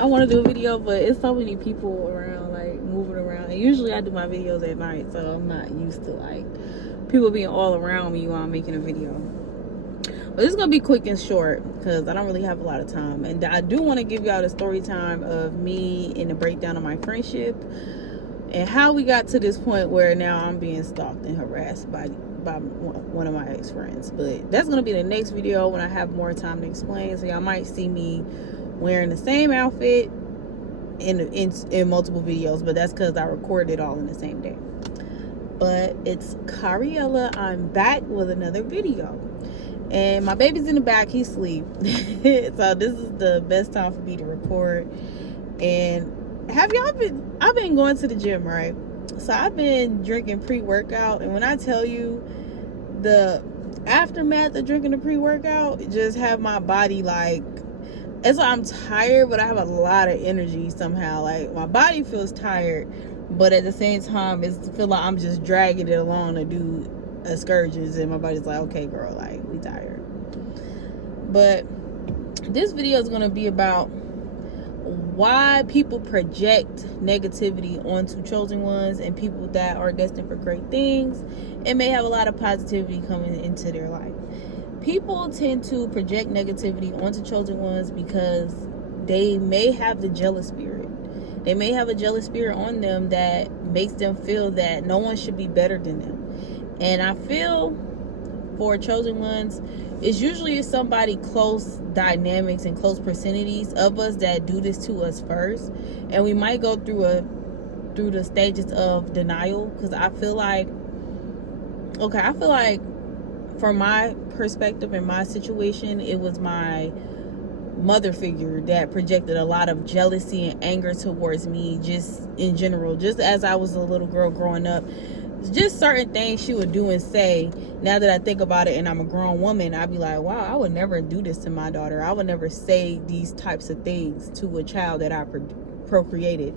I want to do a video, but it's so many people around, like moving around. And usually I do my videos at night, so I'm not used to like people being all around me while I'm making a video. But this is gonna be quick and short because I don't really have a lot of time, and I do want to give y'all the story time of me and the breakdown of my friendship and how we got to this point where now I'm being stalked and harassed by one of my ex-friends. But that's gonna be the next video when I have more time to explain. So y'all might see me wearing the same outfit in multiple videos, but that's because I recorded it all in the same day. But it's Cariella. I'm back with another video, and my baby's in the back. He's asleep. So this is the best time for me to record. And have y'all been, I've been going to the gym, right? So I've been drinking pre-workout, and when I tell you the aftermath of drinking the pre-workout, just have my body like, it's like I'm tired, but I have a lot of energy somehow. Like my body feels tired, but at the same time, it's feel like I'm just dragging it along to do excursions, and my body's like, okay, girl, like we tired. But this video is gonna be about why people project negativity onto chosen ones and people that are destined for great things and may have a lot of positivity coming into their life. People tend to project negativity onto chosen ones because they may have the jealous spirit. They may have a jealous spirit on them that makes them feel that no one should be better than them. And I feel for chosen ones, it's usually somebody close dynamics and close percentages of us that do this to us first. And we might go through the stages of denial, because I feel like from my perspective in my situation, it was my mother figure that projected a lot of jealousy and anger towards me, just in general, just as I was a little girl growing up. Just certain things she would do and say, now that I think about it and I'm a grown woman, I'd be like, wow, I would never do this to my daughter. I would never say these types of things to a child that I procreated.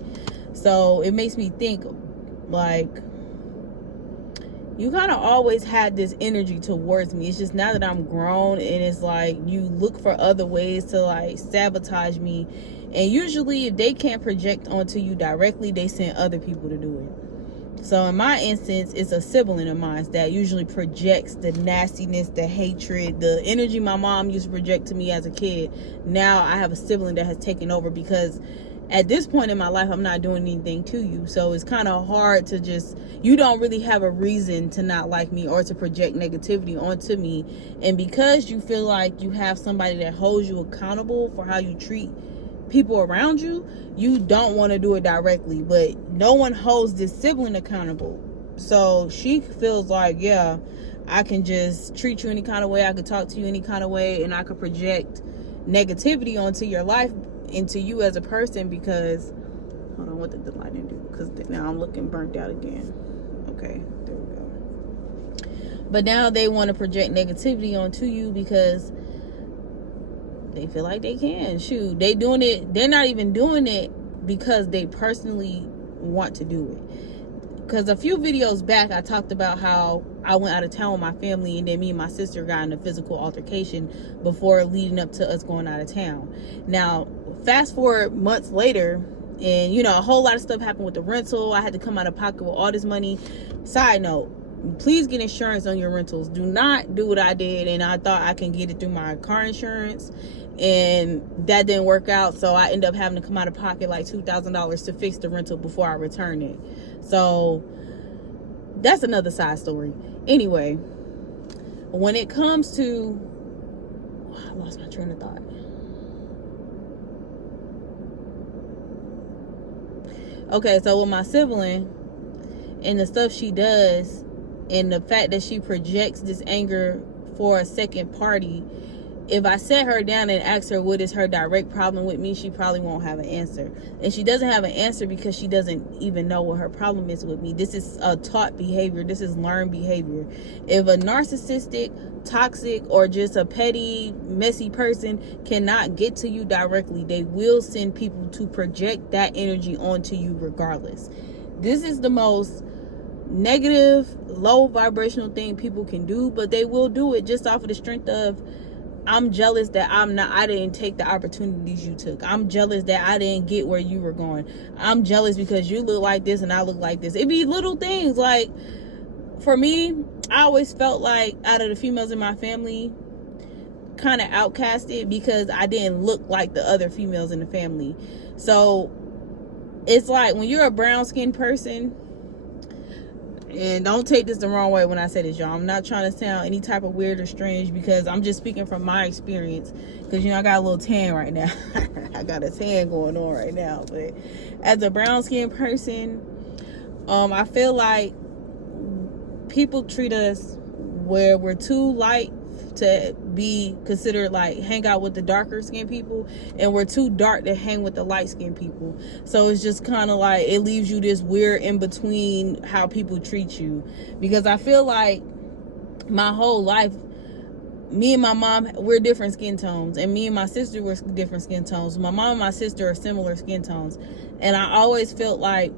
So it makes me think, like, you kind of always had this energy towards me. It's just now that I'm grown, and it's like you look for other ways to like sabotage me. And usually if they can't project onto you directly, they send other people to do it. So in my instance, it's a sibling of mine that usually projects the nastiness, the hatred, the energy my mom used to project to me as a kid. Now I have a sibling that has taken over, because at this point in my life, I'm not doing anything to you. So it's kind of hard to just, you don't really have a reason to not like me or to project negativity onto me. And because you feel like you have somebody that holds you accountable for how you treat people around you, you don't want to do it directly. But no one holds this sibling accountable. So she feels like, yeah, I can just treat you any kind of way. I could talk to you any kind of way, and I could project negativity onto your life, into you as a person, because hold on, what did the lighting do? Because now I'm looking burnt out again. Okay, there we go. But now they want to project negativity onto you because they feel like they can. Shoot, they doing it. They're not even doing it because they personally want to do it. Because a few videos back, I talked about how I went out of town with my family, and then me and my sister got in a physical altercation before leading up to us going out of town. Now, fast forward months later, and a whole lot of stuff happened with the rental. I had to come out of pocket with all this money. Side note, please get insurance on your rentals. Do not do what I did, and I thought I can get it through my car insurance, and that didn't work out. So I ended up having to come out of pocket like $2,000 to fix the rental before I return it. So that's another side story. Anyway, when it comes to, I lost my train of thought. Okay, so with my sibling and the stuff she does, and the fact that she projects this anger for a second party, if I set her down and ask her what is her direct problem with me, she probably won't have an answer. And she doesn't have an answer because she doesn't even know what her problem is with me. This is a taught behavior. This is learned behavior. If a narcissistic, toxic, or just a petty, messy person cannot get to you directly, they will send people to project that energy onto you regardless. This is the most negative, low vibrational thing people can do, but they will do it just off of the strength of I'm jealous that I didn't take the opportunities you took. I'm jealous that I didn't get where you were going. I'm jealous because you look like this and I look like this. It'd be little things. Like, for me, I always felt like out of the females in my family, kind of outcasted because I didn't look like the other females in the family. So it's like when you're a brown skinned person, and don't take this the wrong way when I say this, y'all. I'm not trying to sound any type of weird or strange, because I'm just speaking from my experience. Because, I got a little tan right now. I got a tan going on right now. But as a brown skinned person, I feel like people treat us where we're too light to be considered like hang out with the darker skinned people, and we're too dark to hang with the light skinned people. So it's just kind of like it leaves you this weird in between how people treat you. Because I feel like my whole life, me and my mom, we're different skin tones, and me and my sister were different skin tones. My mom and my sister are similar skin tones, and I always felt like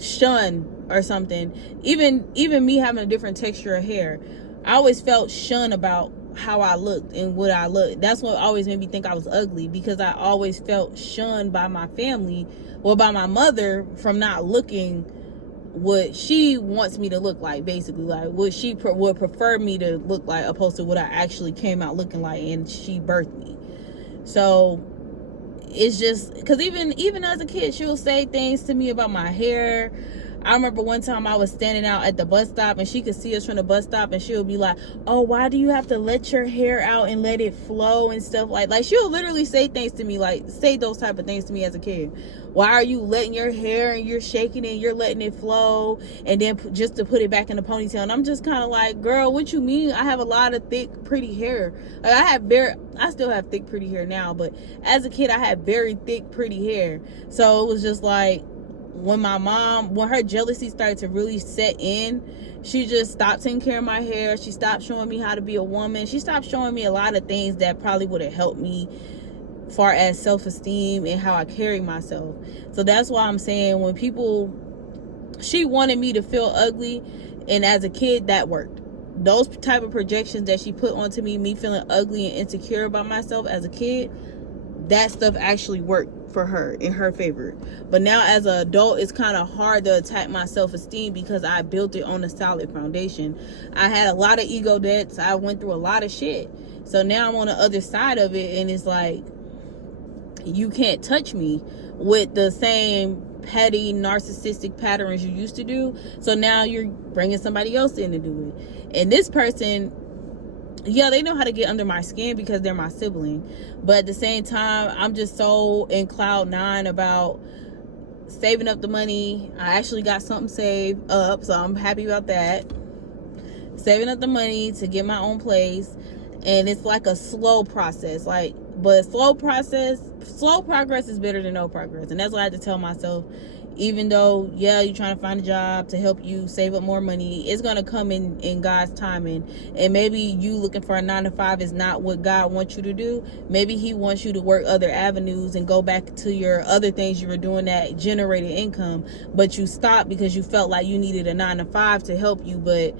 shunned or something. Even me having a different texture of hair, I always felt shunned about how I looked and what I looked. That's what always made me think I was ugly, because I always felt shunned by my family, or by my mother, from not looking what she wants me to look like, basically, like what she would prefer me to look like, opposed to what I actually came out looking like, and she birthed me. So it's just because even as a kid, she will say things to me about my hair. I remember one time I was standing out at the bus stop, and she could see us from the bus stop, and she'll be like, oh, why do you have to let your hair out and let it flow and stuff like she'll literally say things to me, like say those type of things to me as a kid. Why are you letting your hair and you're shaking it and you're letting it flow, and then just to put it back in the ponytail? And I'm just kind of like, girl, what you mean? I have a lot of thick, pretty hair. Like, I still have thick, pretty hair now, but as a kid, I had very thick, pretty hair. So it was just like, when her jealousy started to really set in, she just stopped taking care of my hair. She stopped showing me how to be a woman. She stopped showing me a lot of things that probably would have helped me far as self-esteem and how I carry myself. So that's why I'm saying, she wanted me to feel ugly, and as a kid, that worked. Those type of projections that she put onto me feeling ugly and insecure about myself as a kid, that stuff actually worked for her, in her favor. But now as an adult, it's kind of hard to attack my self-esteem, because I built it on a solid foundation. I had a lot of ego debts. I went through a lot of shit. So now I'm on the other side of it, and it's like, you can't touch me with the same petty narcissistic patterns you used to do. So now you're bringing somebody else in to do it. And this person, yeah, they know how to get under my skin because they're my sibling. But at the same time, I'm just so in cloud nine about saving up the money. I actually got something saved up, so I'm happy about that. Saving up the money to get my own place. And it's like a slow process. But slow progress is better than no progress. And that's what I had to tell myself. Even though, yeah, you're trying to find a job to help you save up more money, it's going to come in God's timing. And maybe you looking for a 9-to-5 is not what God wants you to do. Maybe he wants you to work other avenues and go back to your other things you were doing that generated income. But you stopped because you felt like you needed a 9-to-5 to help you. But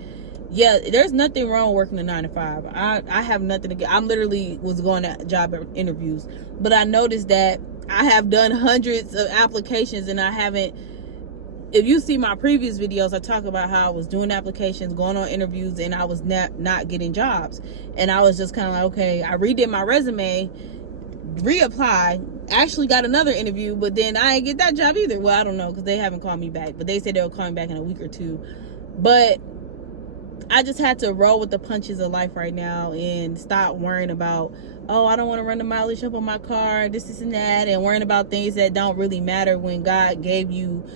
yeah, there's nothing wrong working a 9-to-5. I have nothing to get. I literally was going to job interviews, but I noticed that I have done hundreds of applications, and I haven't. If you see my previous videos, I talk about how I was doing applications, going on interviews, and I was not getting jobs. And I was just kind of like, okay, I redid my resume, reapplied, actually got another interview, but then I didn't get that job either. Well, I don't know, because they haven't called me back, but they said they'll call me back in a week or two. But I just had to roll with the punches of life right now and stop worrying about, oh, I don't want to run the mileage up on my car, this and that, and worrying about things that don't really matter when God gave you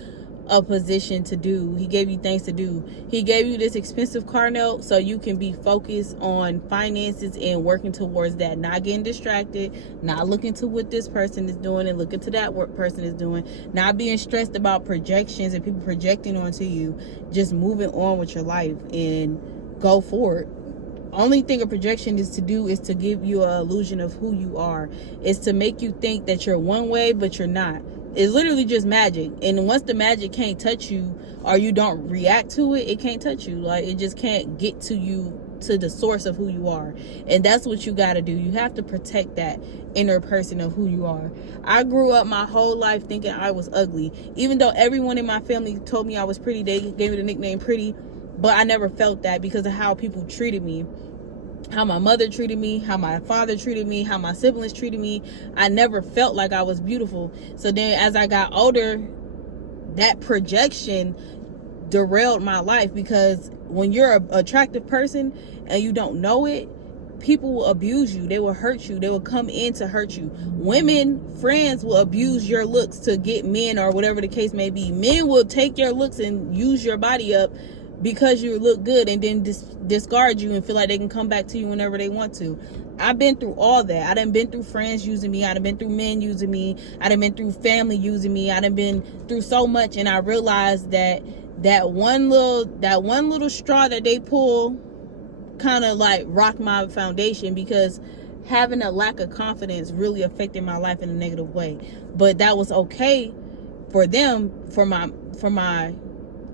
a position to do. He gave you things to do. He gave you this expensive car note so you can be focused on finances and working towards that, not getting distracted, not looking to what this person is doing and looking to that what person is doing, not being stressed about projections and people projecting onto you. Just moving on with your life and go forward. Only thing a projection is to do is to give you an illusion of who you are. It's to make you think that you're one way, but you're not. It's literally just magic. And once the magic can't touch you, or you don't react to it, it can't touch you. Like, it just can't get to you to the source of who you are. And that's what you got to do. You have to protect that inner person of who you are. I grew up my whole life thinking I was ugly. Even though everyone in my family told me I was pretty, they gave me the nickname Pretty, but I never felt that because of how people treated me. How my mother treated me, how my father treated me, how my siblings treated me. I never felt like I was beautiful. So then as I got older, that projection derailed my life, because when you're an attractive person and you don't know it, people will abuse you. They will hurt you. They will come in to hurt you. Women, friends will abuse your looks to get men, or whatever the case may be. Men will take your looks and use your body up because you look good, and then discard you and feel like they can come back to you whenever they want to. I've been through all that. I done been through friends using me. I done been through men using me. I done been through family using me. I done been through so much, and I realized that one little straw that they pull kind of like rocked my foundation, because having a lack of confidence really affected my life in a negative way. But that was okay for them, for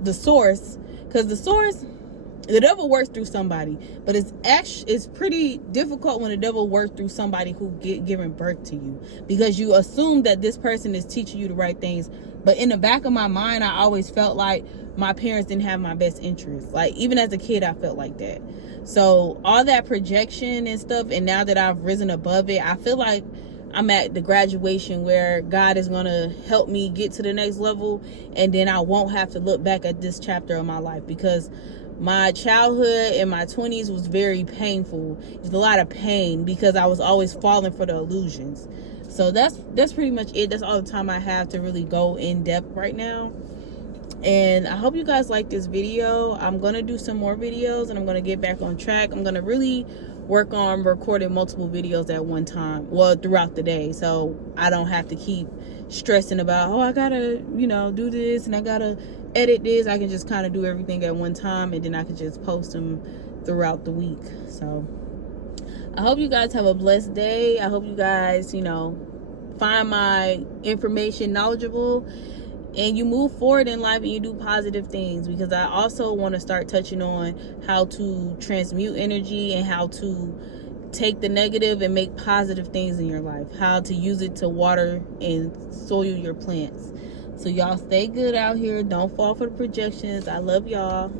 the source. Because the devil works through somebody, but it's pretty difficult when the devil works through somebody who giving birth to you, because you assume that this person is teaching you the right things. But in the back of my mind, I always felt like my parents didn't have my best interest. Like, even as a kid, I felt like that. So all that projection and stuff, and now that I've risen above it, I feel like I'm at the graduation where God is going to help me get to the next level, and then I won't have to look back at this chapter of my life, because my childhood and my 20s was very painful. It was a lot of pain because I was always falling for the illusions. So that's pretty much it. That's all the time I have to really go in depth right now. And I hope you guys like this video. I'm going to do some more videos, and I'm going to get back on track. I'm going to really work on recording multiple videos at one time, well, throughout the day, so I don't have to keep stressing about, I gotta do this and I gotta edit this. I can just kind of do everything at one time, and then I can just post them throughout the week. So I hope you guys have a blessed day. I hope you guys find my information knowledgeable, and you move forward in life and you do positive things, because I also want to start touching on how to transmute energy and how to take the negative and make positive things in your life, how to use it to water and soil your plants. So y'all stay good out here. Don't fall for the projections. I love y'all.